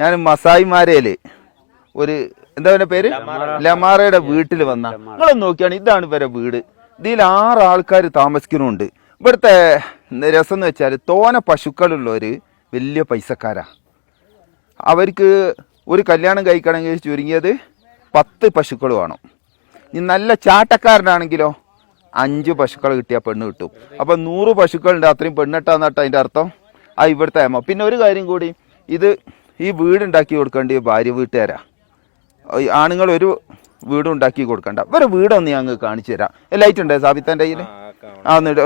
ഞാൻ മസായിമാരയില് ഒരു എന്താ പറയുക പേര് ലമാറയുടെ വീട്ടിൽ വന്ന നിങ്ങളൊന്ന് നോക്കിയാണ്. ഇതാണ് ഇവരെ വീട്. ഇതിൽ 6 ആൾക്കാർ താമസിക്കുന്നുണ്ട്. ഇവിടുത്തെ രസം എന്ന് വെച്ചാൽ തോന പശുക്കളുള്ളവര് വലിയ പൈസക്കാരാ. അവർക്ക് ഒരു കല്യാണം കഴിക്കണമെങ്കിൽ ചുരുങ്ങിയത് 10 പശുക്കൾ വേണം. ഇനി നല്ല ചാട്ടക്കാരനാണെങ്കിലോ 5 പശുക്കൾ കിട്ടിയാൽ പെണ്ണ് കിട്ടും. അപ്പം 100 പശുക്കളുണ്ട്, അത്രയും പെണ്ണിട്ടാന്നിട്ട് അതിൻ്റെ അർത്ഥം ആ ഇവിടുത്തെ അമ്മ. പിന്നെ ഒരു കാര്യം കൂടി, ഈ വീടുണ്ടാക്കി കൊടുക്കേണ്ട ഭാര്യ വീട്ടുകാരാ. ആണുങ്ങൾ ഒരു വീടുണ്ടാക്കി കൊടുക്കണ്ട. ഇവരെ വീടൊന്ന് ഞങ്ങൾ കാണിച്ചു തരാം. ലൈറ്റ് ഉണ്ടേ സാബിത്താൻ്റെ കയ്യിൽ?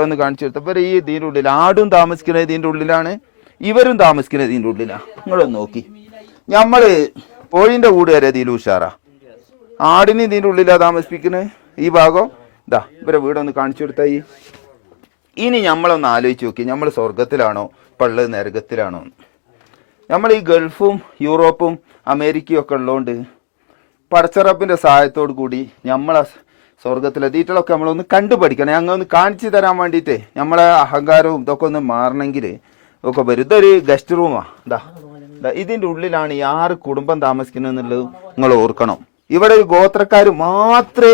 ഒന്ന് കാണിച്ചു കൊടുത്ത. ഇവർ ഇതിൻ്റെ ഉള്ളിൽ ആടും താമസിക്കുന്നത് ഇതിൻ്റെ ഉള്ളിലാണ്, ഇവരും താമസിക്കുന്നത് ഇതിൻ്റെ ഉള്ളിലാണ്. നിങ്ങളൊന്ന് നോക്കി. നമ്മൾ കോഴിൻ്റെ കൂട് വരെ ഇതിൽ ഉഷാറാ. ആടിന് ഇതിൻ്റെ ഉള്ളിലാണ് താമസിപ്പിക്കുന്നത്. ഈ ഭാഗം ഇതാ ഇവരെ വീടൊന്ന് കാണിച്ചു കൊടുത്തായി. ഇനി നമ്മളൊന്ന് ആലോചിച്ച് നോക്കി, നമ്മൾ സ്വർഗത്തിലാണോ പള്ളി നരകത്തിലാണോ? നമ്മൾ ഈ ഗൾഫും യൂറോപ്പും അമേരിക്കയും ഒക്കെ ഉള്ളതുകൊണ്ട് പടച്ചറപ്പിൻ്റെ സഹായത്തോടു കൂടി നമ്മളെ സ്വർഗത്തിലെ തീറ്റകളൊക്കെ നമ്മളൊന്ന് കണ്ടുപഠിക്കണം. ഞങ്ങൾ ഒന്ന് കാണിച്ചു തരാൻ വേണ്ടിയിട്ട് നമ്മളെ അഹങ്കാരവും ഇതൊക്കെ ഒന്ന് മാറണമെങ്കിൽ ഒക്കെ വരും. ഇതൊരു ഗസ്റ്റ് റൂമാണ്. ഇതിൻ്റെ ഉള്ളിലാണ് ഈ 6 കുടുംബം താമസിക്കുന്നത് എന്നുള്ളത് നിങ്ങൾ ഓർക്കണം. ഇവിടെ ഒരു ഗോത്രക്കാർ മാത്രമേ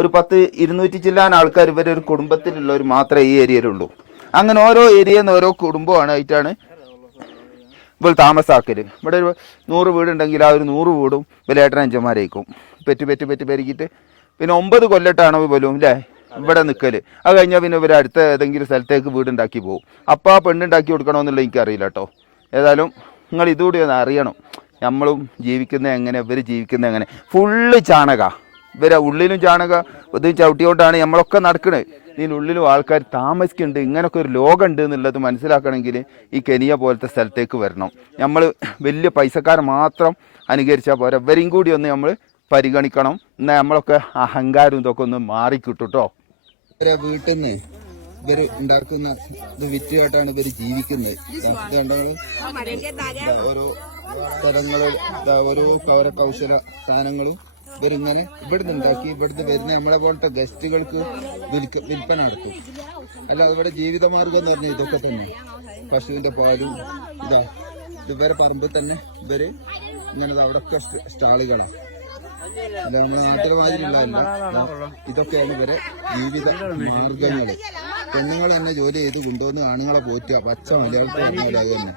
ഒരു 10-200 ചില്ലാൻ ആൾക്കാർ ഇവരെ ഒരു കുടുംബത്തിലുള്ളവർ മാത്രമേ ഈ ഏരിയയിലുള്ളൂ. അങ്ങനെ ഓരോ ഏരിയയിൽ നിന്ന് ഓരോ കുടുംബമാണ് ആയിട്ടാണ് ഇപ്പോൾ താമസാക്കൽ. ഇവിടെ ഒരു 100 വീടുണ്ടെങ്കിൽ ആ ഒരു 100 വീടും വിലേട്ടൻ അഞ്ചന്മാരേക്കും പെറ്റ് പെരുകിയിട്ട് പിന്നെ 9 കൊല്ലട്ടാണ് പോലും അല്ലേ ഇവിടെ നിൽക്കൽ. അത് കഴിഞ്ഞാൽ പിന്നെ ഇവർ അടുത്ത ഏതെങ്കിലും സ്ഥലത്തേക്ക് വീടുണ്ടാക്കി പോകും. അപ്പോൾ ആ പെണ്ണുണ്ടാക്കി കൊടുക്കണമെന്നുള്ളത് എനിക്കറിയില്ല കേട്ടോ. ഏതായാലും നിങ്ങൾ ഇതുകൂടി ഒന്ന് അറിയണം. നമ്മളും ജീവിക്കുന്നത് എങ്ങനെ, ഇവർ ജീവിക്കുന്നത് എങ്ങനെ. ഫുള്ള് ചാണക. ഇവരെ ഉള്ളിലും ചാണക. ഇത് ചവിട്ടിയോണ്ടാണ് നമ്മളൊക്കെ നടക്കുന്നത്. ഇതിനുള്ളിലും ആൾക്കാർ താമസിക്കുന്നുണ്ട്. ഇങ്ങനൊക്കെ ഒരു ലോകം ഉണ്ട് എന്നുള്ളത് മനസ്സിലാക്കണമെങ്കിൽ ഈ കെനിയ പോലത്തെ സ്ഥലത്തേക്ക് വരണം. നമ്മൾ വലിയ പൈസക്കാർ മാത്രം അനുകരിച്ചാൽ പോരാ, ഇവരെയും കൂടി ഒന്ന് നമ്മൾ പരിഗണിക്കണം. എന്നാൽ നമ്മളൊക്കെ അഹങ്കാരം ഇതൊക്കെ ഒന്ന് മാറിക്കിട്ടും കേട്ടോ. ഇവരെ വീട്ടിൽ നിന്ന് ഇവർ ഉണ്ടാക്കുന്ന ഇത് വിറ്റുകാട്ടാണ് ഇവർ ജീവിക്കുന്നത്. ഓരോ സ്ഥലങ്ങളും ഓരോ കൗശല സാധനങ്ങളും ഇവരിങ്ങനെ ഇവിടുന്ന് ഉണ്ടാക്കി ഇവിടുന്ന് വരുന്ന നമ്മളെ പോലത്തെ ഗസ്റ്റുകൾക്ക് വിൽപ്പന നടത്തും. അല്ല ഇവിടെ ജീവിതമാർഗം എന്ന് പറഞ്ഞാൽ ഇതൊക്കെ തന്നെ. പശുവിന്റെ പാലും ഇവരെ പറമ്പിൽ തന്നെ ഇവര് ഇങ്ങനെ അവിടെയൊക്കെ സ്റ്റാളുകളാണ്. അല്ല നമ്മുടെ നാട്ടിലെ മാതിരിയുള്ളതല്ല. ഇതൊക്കെയാണ് ഇവരെ ജീവിത മാർഗങ്ങള്. പെണ്ണുങ്ങൾ തന്നെ ജോലി ചെയ്ത് കൊണ്ടുവന്ന് ആണുങ്ങളെ പോറ്റുക. പച്ച മലയാളത്തിൽ പറഞ്ഞാൽ അത് തന്നെ.